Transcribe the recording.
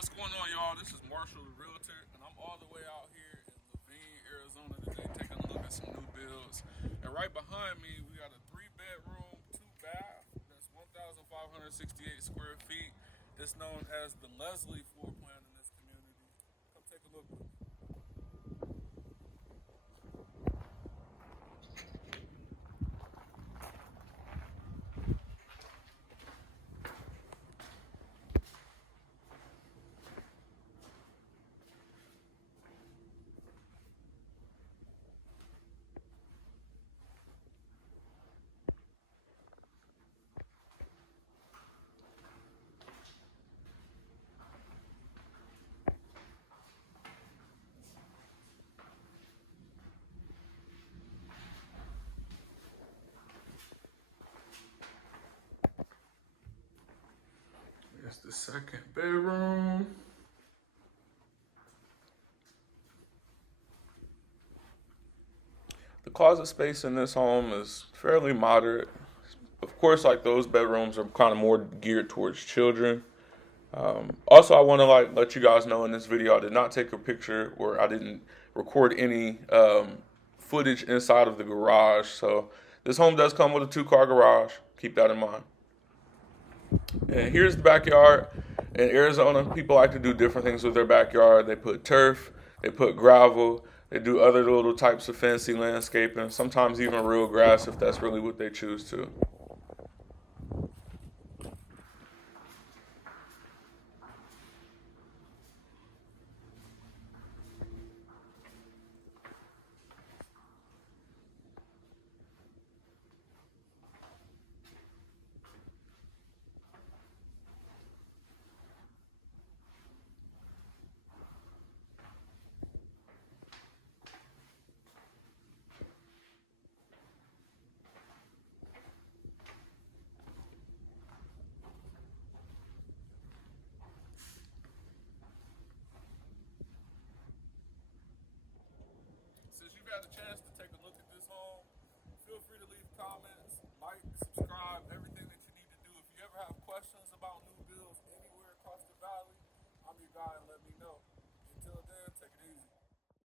What's going on, y'all? This is Marshall, the realtor, and I'm all the way out here in Laveen, Arizona today, taking a look at some new builds. And right behind me, we got a 3-bedroom, 2-bath. That's 1,568 square feet. It's known as the Leslie floor plan in this community. Come take a look with me. That's the second bedroom. The closet space in this home is fairly moderate. Of course, like those bedrooms are kind of more geared towards children. Also, I want to let you guys know in this video, I did not take a picture or I didn't record any footage inside of the garage. So this home does come with a 2-car garage. Keep that in mind. And here's the backyard. In Arizona, people like to do different things with their backyard. They put turf, they put gravel, they do other little types of fancy landscaping, sometimes even real grass if that's really what they choose to.